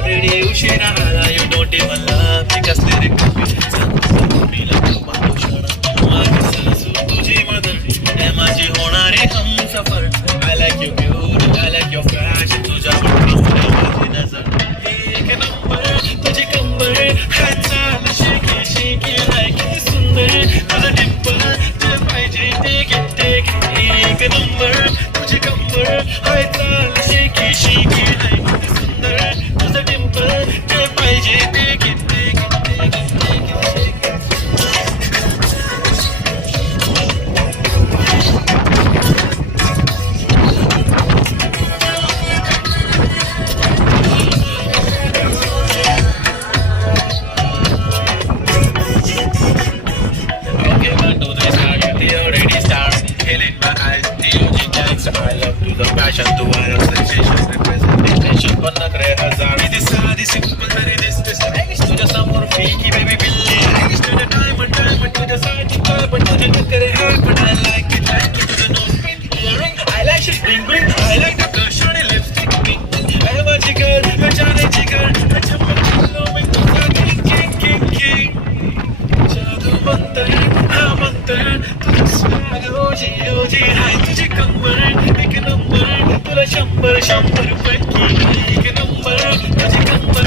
already उशिरा आला you don't even love me कसले रे तुझी मदर हे माझी होणारी Humsafar I like you beauty I like your fashion तुझ्या माझी नजर एक नंबर तुझी कंबर हात चाल शेकी शेकी हाय किती सुंदर तुझं डिंपल जे पाहिजे ते एक नंबर तुझी कंबर हाय चाल शेकी शेकी हाय किती सुंदर तुझं डिंपल जे पाहिजे ते I love to the passion to our sensation representation पण नखरे हजार ఇది साधी simple तरी दिसतेस तुझ्या समोर फिकी baby बिल्ली तुझ्या diamond तुझ्यासाठी काय पण तुझे नखरे hard but I like it तुझं nose pink earring eyelashes bling bling I like the blush आणि lipstick pink I माझी girl जाण्याची girl चमक चलो मी तुझा king जादू म्हणतंय हा म्हणतंय तुझं swag ओजी हाय तुझी कंबर एक नंबर तुला 100 पैकी एक नंबर तुझी कंबर